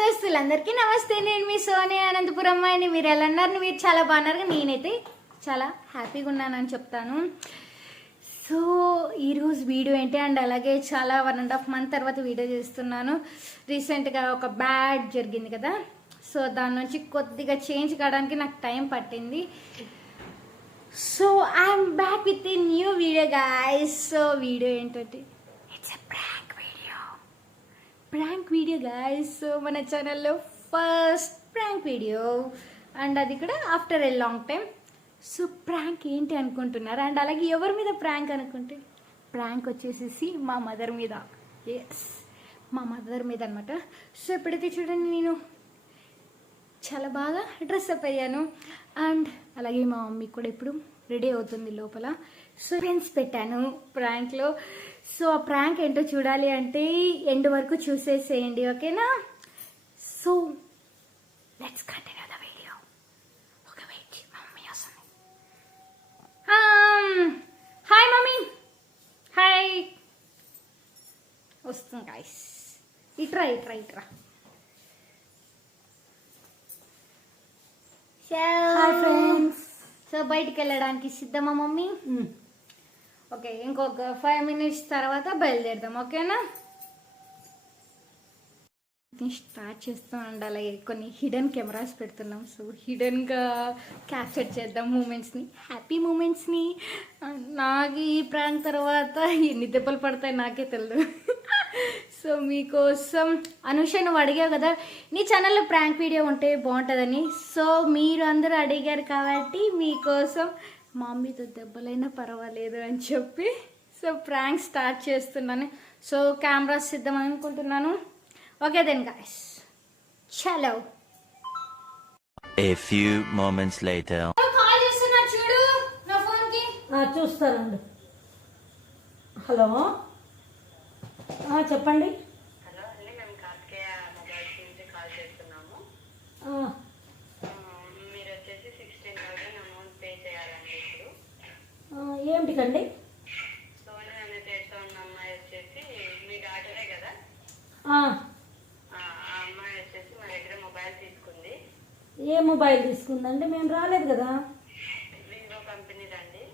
దోస్తులందరికీ నమస్తే. నేను మీ సోని అనంతపురం అమ్మాయిని. మీరు ఎలా ఉన్నారు? మీరు చాలా బాగున్నారు. నేనైతే చాలా హ్యాపీగా ఉన్నానని చెప్తాను. సో ఈరోజు వీడియో ఏంటి అండ్ అలాగే చాలా 1.5 months తర్వాత వీడియో చేస్తున్నాను. రీసెంట్గా ఒక బ్యాడ్ జరిగింది కదా, సో దాని నుంచి కొద్దిగా చేంజ్ కావడానికి నాకు టైం పట్టింది. So I'm back with a new video guys. So video ఏంటంటే it's a prank video guys. So మన ఛానల్లో ఫస్ట్ ప్రాంక్ వీడియో అండ్ అది కూడా after a long time. So prank ఏంటి అనుకుంటున్నారు? అండ్ అలాగే ఎవరి మీద ప్రాంక్ అనుకుంటే, ప్రాంక్ వచ్చేసేసి మా మదర్ మీద. ఎస్, మా మదర్ మీద అనమాట. సో ఎప్పుడైతే చూడండి, నేను చాలా బాగా డ్రెస్అప్ అయ్యాను అండ్ అలాగే మా మమ్మీ కూడా ఇప్పుడు రెడీ అవుతుంది లోపల. సో ఫ్రెండ్స్ పెట్టాను ప్రాంక్లో. సో ఆ ప్రాంక్ ఏంటో చూడాలి అంటే ఎండ్ వరకు చూసేసేయండి, ఓకేనా? So let's continue the video. Okay, wait, మా మమ్మీ వస్తుంది. Hi mummy. హాయ్. వస్తుంది గాయ్స్. ఇట్రా. Hi friends. సో బయటికి వెళ్ళడానికి సిద్ధమా మమ్మీ? ఓకే, ఇంకొక 5 minutes తర్వాత బయలుదేరుదాం, ఓకేనా? స్టార్ట్ చేస్తాం అండ్ అలాగే కొన్ని హిడెన్ కెమెరాస్ పెడుతున్నాం. సో హిడెన్గా క్యాప్చర్ చేద్దాం మూమెంట్స్ని, హ్యాపీ మూమెంట్స్ని. నాకు ఈ ప్రాంక్ తర్వాత ఎన్ని దెబ్బలు పడతాయి నాకే తెలియదు. సో మీకోసం అనుష, నువ్వు అడిగావు కదా నీ ఛానల్లో ప్రాంక్ వీడియో ఉంటే బాగుంటుందని. సో మీరు అందరూ అడిగారు కాబట్టి మీకోసం మమ్మీతో దెబ్బలైనా పర్వాలేదు అని చెప్పి సో ప్రాంక్ స్టార్ట్ చేస్తున్నాను. సో కెమెరాస్ సిద్ధం అనుకుంటున్నాను. ఓకే దెన్ గాయ్స్, చలో. A few moments later. Call చేస్తున్నా చూడు నా ఫోన్ కి. చూస్తానండి. హలో, చెప్పండి. హలో అండి, మేము కార్తికేయ మొబైల్స్ నుంచి కాల్ చేస్తున్నాము. మీరు వచ్చేసి 16,000 అమౌంట్ పే చేయాలండి ఇప్పుడు. ఏమిటికండి? సోని అనే చేస్తూ ఉన్న అమ్మాయి వచ్చేసి మీ డాటరే కదా? ఆ అమ్మాయి వచ్చేసి మా దగ్గర మొబైల్ తీసుకుంది. ఏ మొబైల్ తీసుకుందండి? మేము రాలేదు కదా. వివో కంపెనీ రండి.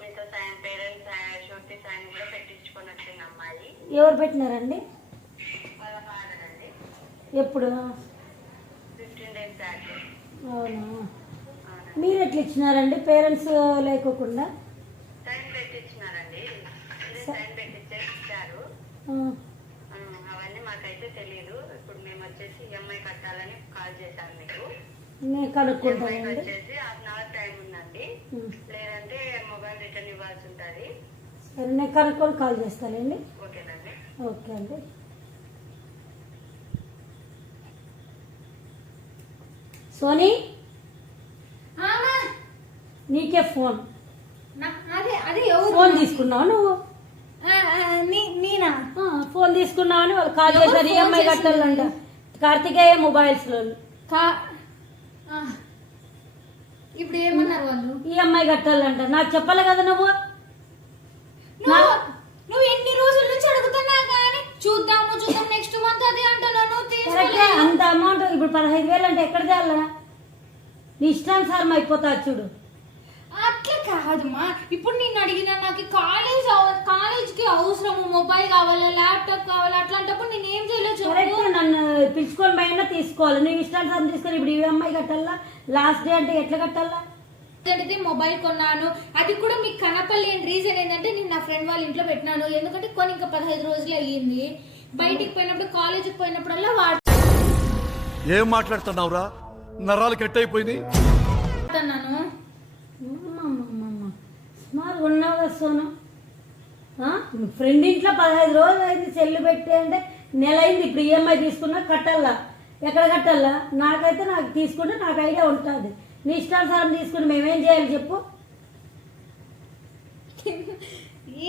మీతో సైన్, పేరెంట్స్ షూరిటీ సైన్ కూడా పెట్టించుకొని వచ్చింది అమ్మాయి. ఎవరు పెట్టినారండి? వాళ్ళ ఫాదర్ అండి. ఎప్పుడు? 15 days బ్యాక్. అవునా? మీరు ఎట్లా ఇచ్చినారండి పేరెంట్స్ లేకోకుండా? సైన్ పెట్టించినారండి, సైన్ పెట్టించేసి ఇచ్చారు. అవన్నీ మాకైతే తెలియదు. ఇప్పుడు మేము వచ్చేసి ఈఎంఐ కట్టాలని కాల్ చేశాను మీకు. నేను కనుక్కుంటానండి. వచ్చేసి 1/2 టైం ఉందండి, లేదంటే మొబైల్ రిటర్న్ ఇవ్వాల్సి ఉంటుంది. సరే, నేను కనుక్కొని కాల్ చేస్తానండి. ఓకేనండి. ఓకే అండి. సోనీ, నీకే ఫోన్. అదే ఎవరు ఫోన్ తీసుకున్నావు నువ్వు? నేనా? ఫోన్ తీసుకున్నావని వాళ్ళు కాల్ చేశారు. ఈఎంఐ కట్టాలంట కార్తికేయ మొబైల్స్ లో. ఇప్పుడు ఏమన్నారు వాళ్ళు? ఈఎంఐ కట్టాలంట. నాకు చెప్పాలి కదా నువ్వు. నువ్వు ఎన్ని రోజుల నుంచి అడుగుతున్నా కానీ చూద్దాము నెక్స్ట్ మంత్ అదే అంటున్నాను. కరెక్టే, అంత అమౌంట్ ఇప్పుడు 15,000 అంటే ఎక్కడ తేయాలనా? నీ ఇష్టానుసారం అయిపోతా చూడు. అట్లా కాదమ్మా, ఇప్పుడు నేను అడిగిన నాకు కాలేజ్కి అవసరము, మొబైల్ కావాలా, ల్యాప్టాప్ కావాలా, అట్లాంటప్పుడు నేను ఏం చేయలేదు. కరెక్ట్, నన్ను పిలుచుకొని పోయినా తీసుకోవాలి. నువ్వు ఇష్టానుసారం తీసుకొని ఇప్పుడు ఈఎంఐ కట్టాలా? లాస్ట్ డే అంటే ఎట్లా కట్టాలా? మొబైల్ కొన్నాను, అది కూడా మీకు కనపడలేని రీజన్ ఏంటంటే నేను నా ఫ్రెండ్ వాళ్ళ ఇంట్లో పెట్టినాను. ఎందుకంటే కొన్ని ఇంకా 15 రోజులు అయ్యింది. బయటికి పోయినప్పుడు, కాలేజీకి పోయినప్పుడల్లా వాడుతున్నాను. ఏం మాట్లాడుతున్నావురా? నరాలు కట్ అయిపోయింది. స్మార్ట్ ఉన్నావు కదా సోను. ఫ్రెండ్ ఇంట్లో 15 రోజులు అయింది సెల్లు పెట్టి అంటే నెల అయింది. ఇప్పుడు ఈఎంఐ తీసుకున్నా కట్టాలా? ఎక్కడ కట్టాలా? నాకు తీసుకుంటే నాకు ఐడియా ఉంటుంది. నీ ఇష్టానుసారం తీసుకుని మేమేం చేయాలి చెప్పు?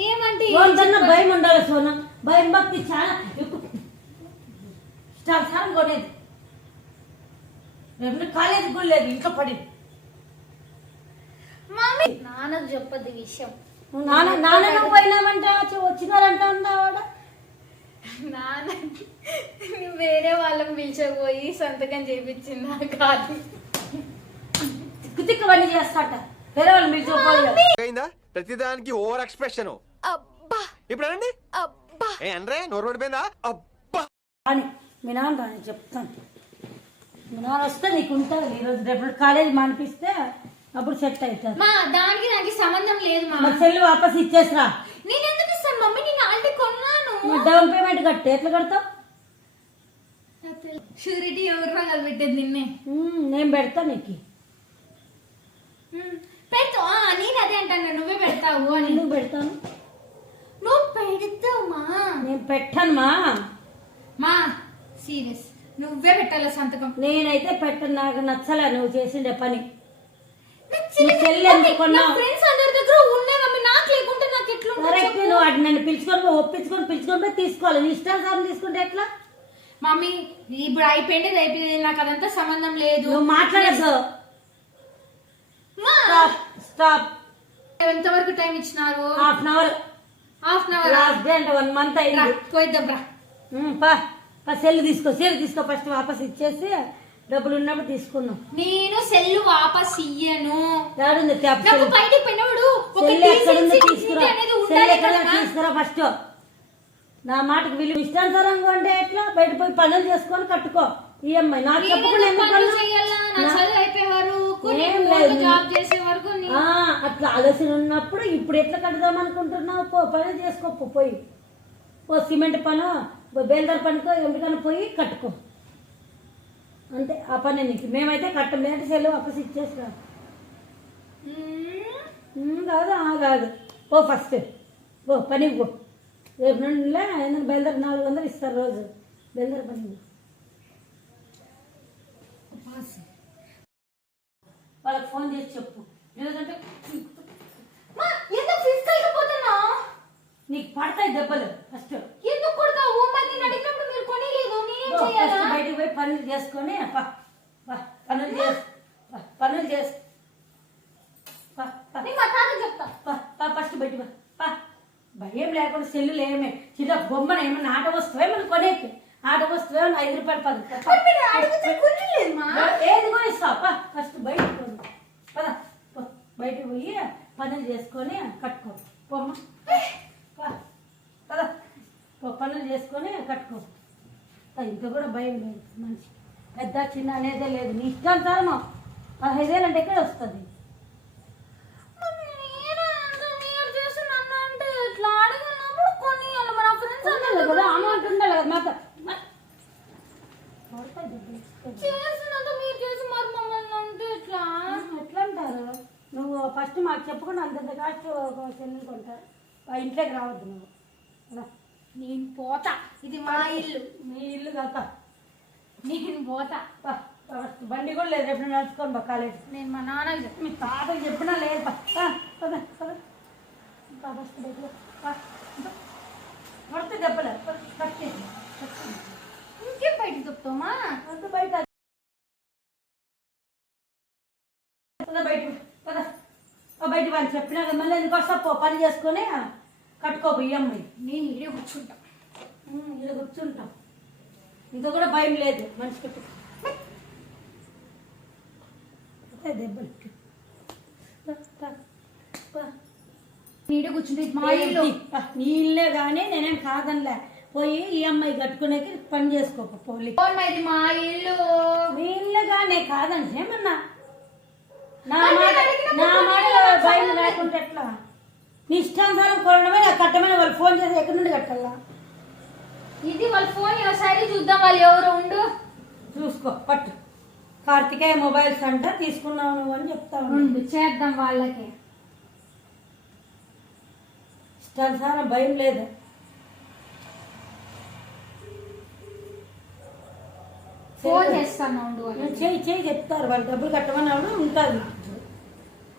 ఏమంటే భయం ఉండాలి సోన, భయం భక్తి చాలా ఎక్కువ. ఇష్టానుసారం కొనేది. రేపు కాలేజీకి కూడా లేదు, ఇంట్లో పడి. నాన్నకు చెప్పదు విషయం. నాన్న పోయినామంటే వచ్చినారంట. నాన్న వేరే వాళ్ళని పిలిచకపోయి సంతకం చేపించింది నా కాదు. తిక్కు తిక్కువన్నీ చేస్తాట వేరే వాళ్ళు పిలిచిపోయి అయిందా ప్రతిదానికి ఓవర్ ఎక్స్ప్రెషన్ అబ్బా ఇప్పుడు అనండి అబ్బా ఏ అనరే నోరు పడిపోయిందా అబ్బా అని మీ నాన్న రాని చెప్తాను. మీ నాన్న వస్తే నీకు ఉంటుంది ఈరోజు రేపు కాలేజీ మానిపిస్తే అప్పుడు సెట్ అవుతుంది. మా దానికి నాకు సంబంధం లేదు మా. మరి సెల్లు వాపస్ ఇచ్చేసిరా. నేను ఎందుకు ఇస్తాను మమ్మీ, నేను ఆల్రెడీ కొన్నాను. మరి డౌన్ పేమెంట్ కట్టి ఎట్లా కడతావు? షూరిటీ ఎవరు కదా పెట్టేది నిన్నే. నేను పెడతా నీకు. పెడతావు? నేను అదే అంటాను, నువ్వే పెడతావు అని. ఎందుకు పెడతాను? నువ్వు పెడతావు మా. నేను పెట్టను మా. మా సీరియస్ నువ్వే పెట్టాలి సంతకం. నేనైతే పెట్టను, నాకు నచ్చలే నువ్వు చేసిండే పని. ఫ్రెండ్స్ అందరి దగ్గర ఉన్నాయి మమ్మీ, నాకు లేకుంటే నాకు ఎట్లా కరెక్ట్. నువ్వు అటు నన్ను పిలుచుకొని పిలుచుకొని పోయి తీసుకోవాలి. నీ ఇష్టానుసారం తీసుకుంటే ఎట్లా? మమ్మీ ఇప్పుడు అయిపోయింది, నాకు అదంతా సంబంధం లేదు. నువ్వు మాట్లాడద్దు. మా, స్టాప్. ఎంత వరకు టైం ఇచ్చినారు? Half an hour. Half an hour. Last day అంటే 1 month అయింది. పోయిద్దాం రా. సెల్ తీసుకో ఫస్ట్ వాపస్ ఇచ్చేసి డబ్బులు ఉన్నప్పుడు తీసుకుందాం. నేను సెల్ వాపస్ ఇయ్యను. ఏడుంది ట్యాప్? నాకు బయటికి పోయినప్పుడు ఒక సెల్ ఎక్కడుంది? decency అనేది ఉండాలి కదా. తీసుకురా ఫస్ట్. నా మాటకు విలువ. ఇష్టానుసారంగా అంటే ఎట్లా? బయట పోయి పనులు చేసుకొని కట్టుకో ఈఎంఐ. నాకు చెప్పకుండా ఎందుకు పనులు చేయాలా? నా చదువు అయిపోయే వరకు, ఏం నేను లేదు. జాబ్ చేసే వరకు అట్లా ఆలోచన ఉన్నప్పుడు ఇప్పుడు ఎట్లా కట్టుదాం అనుకుంటున్నావు? పని చేసుకో పోయి. సిమెంట్ పను, బేల్దార్ పనుకో, ఎందుకని పోయి కట్టుకో అంతే. ఆ పని నీకు. మేమైతే మేమైతే సెల్ వాపస్ ఇచ్చేసిరా. కాదు ఫస్ట్ పనికి పో. రేపు నుండి ఎందుకు బయలుదేరి 400 ఇస్తారు రోజు. బయలుదేరి పని. వాళ్ళకి ఫోన్ చేసి చెప్పు. లేదంటే నీకు పడతాయి దెబ్బలు. ఫస్ట్ ఎందుకు కొడతావు? నేను అడిగినప్పుడు మీరు కొనిలేదు, నేనేం చేయాలా? బయటకు పోయి పనులు చేసుకొని పనులు చేసి ఫస్ట్ బయట భయం లేకుండా సెల్లులు ఏమే చిన్న బొమ్మను ఏమన్నా ఆట వస్తువే మనం కొనేకి. ఆట వస్తువే 5 రూపాయలు 10 ఏది కూడా ఇస్తావు. ఫస్ట్ బయటకు పద. బయటకు పోయి పనులు చేసుకొని కట్టుకో బొమ్మ. పద పనులు చేసుకొని కట్టుకో. ఇంకా కూడా భయం లేదు. మనిషి పెద్ద చిన్న అనేదే లేదు. నీ ఇష్టానుసారమా. 15,000 అంటే ఎక్కడ వస్తుంది? కదా అమౌంట్ ఉండాలి కదా మాకు. ఎట్లా అంటారు? నువ్వు ఫస్ట్ మాకు చెప్పకుండా అంతంత కాస్ట్ సెల్లు కొంటారు. ఇంట్లోకి రావద్దు నువ్వు. నేను పోతా, ఇది మా ఇల్లు. మీ ఇల్లు కాక నేను పోతా. బండి కూడా లేదు. రేపు నడుచుకోండి కాలేజ్. నేను మా నాన్నకి మీ తాతకి చెప్పినా లేదు. పడితే దెబ్బలే ఇంకేం బయటకు చెప్తామా? బయట బయట వాళ్ళు చెప్పినా కదా. మళ్ళీ ఎందుకు వస్తా? పని చేసుకొని కట్టుకో ఈఎంఐ. నేను ఇడే కూర్చుంటా. ఇలా కూర్చుంటాం. ఇంకా కూడా భయం లేదు మనిషి కట్టు. దెబ్బలు నీడే కూర్చుంటే మా ఇల్లు. నీ ఇల్లే కానీ నేనేం కాదనిలే. పోయి ఈఎంఐ కట్టుకునేకి పని చేసుకోక పోలీ. ఇది మా ఇల్లు. మీ ఇల్లే కానీ కాదంటే ఏమన్నా నా మాట భయం లేకుంటే ఎట్లా? నీ ఇష్టానుసారం కొనడమే నాకు కట్టమని వాళ్ళు ఫోన్ చేసి ఎక్కడి నుండి కట్టాలా? ఇది వాళ్ళ ఫోన్ ఒకసారి చూద్దాం. వాళ్ళు ఎవరు ఉండు చూసుకో. పట్టు. కార్తికేయ మొబైల్స్ అంట తీసుకున్నావు నువ్వు అని చెప్తా ఉండు. చేద్దాం వాళ్ళకి. ఇష్టానుసారం భయం లేదు. ఫోన్ చేస్తాను ఉండు. చేయి చెప్తారు వాళ్ళు. డబ్బులు కట్టమన్నాడు ఉంటుంది.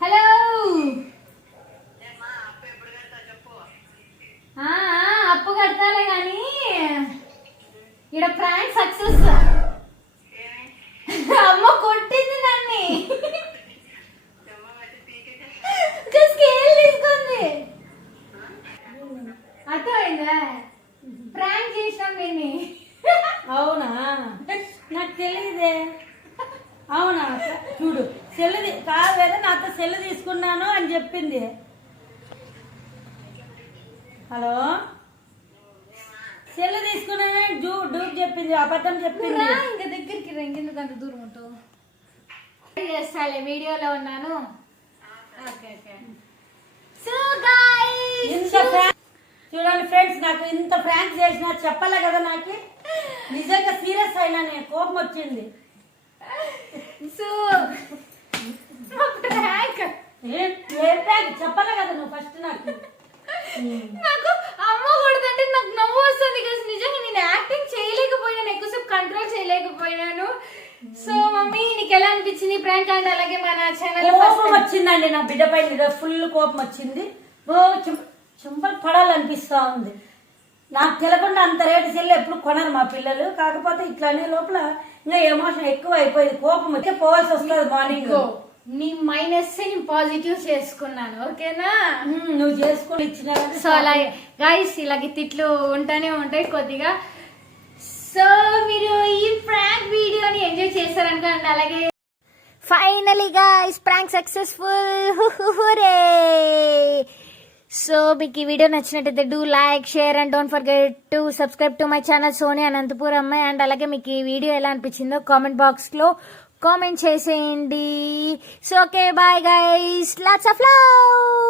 హలో, అప్పు కడతాలే గాని ఇక్కడ ప్రాంక్ సక్సెస్. అమ్మ కొట్టింది నన్ను. స్కేల్ తీసుకుంది. అర్థమైందా? ప్రాంక్ చేసిన నేను అవునా నాకు తెలియదే. అవునా చూడు కాదు కదా నాతో సెల్ తీసుకున్నాను అని చెప్పింది. హలో సెల్ తీసుకున్నానని డూప్ చెప్పింది, అబద్ధం చెప్పింది. రా ఇంకా దగ్గరికి రా, ఇంకెందుకు అంత దూరం ఉంటావు. చేస్తాలే, వీడియోలో ఉన్నాను. Okay okay. సో ఇంత చూడండి ఫ్రెండ్స్, నాకు ఇంత ఫ్రాంక్ చేసిన చెప్పలే కదా, నాకు నిజంగా సీరియస్ అయినా, నేను కోపం వచ్చింది. సో ప్రాంక్ ఏం ప్రాంక్ చెప్పలే కదా నువ్వు ఫస్ట్ నాకు. నాకు అమ్మ కొడుతుంటే నాకు నవ్వు వస్తుంది కదా. నిజంగా నేను యాక్టింగ్ చేయలేకపోయినాను, ఎక్కువసేపు కంట్రోల్ చేయలేకపోయినాను. సో మమ్మీ నీకు ఎలా అనిపించింది ప్రాంక్? అండ్ అలాగే మన ఛానల్ కోపం వచ్చిందండి నా బిడ్డ పైన, ఫుల్ కోపం వచ్చింది. చెంపలు పడాలనిపిస్తా ఉంది. నాకు తెలియకుండా అంత రేటు సెల్లు ఎప్పుడు కొనరు మా పిల్లలు. కాకపోతే ఇట్లానే లోపల ఇంకా ఎమోషన్ ఎక్కువ అయిపోయింది. కోపం వచ్చి పోవాల్సి వస్తుంది మార్నింగ్. నీ మైనస్ ని పాజిటివ్ చేసుకున్నాను, ఓకేనా? నువ్వు చేసుకుని ఇచ్చిన. సో అలాగే గైస్, ఇలాగే తిట్లు ఉంటానే ఉంటాయి కొద్దిగా. సో మీరు ఈ ప్రాంక్ వీడియోని ఎంజాయ్ చేస్తారనుకోండి. అలాగే finally guys prank successful. So మీకు ఈ వీడియో నచ్చినట్టయితే do like, share and don't forget to subscribe to my channel Soni Anantapur అమ్మాయి. అండ్ అలాగే మీకు ఈ వీడియో ఎలా అనిపించిందో కామెంట్ బాక్స్ లో కామెంట్ చేసేయండి. So okay, bye guys, lots of love.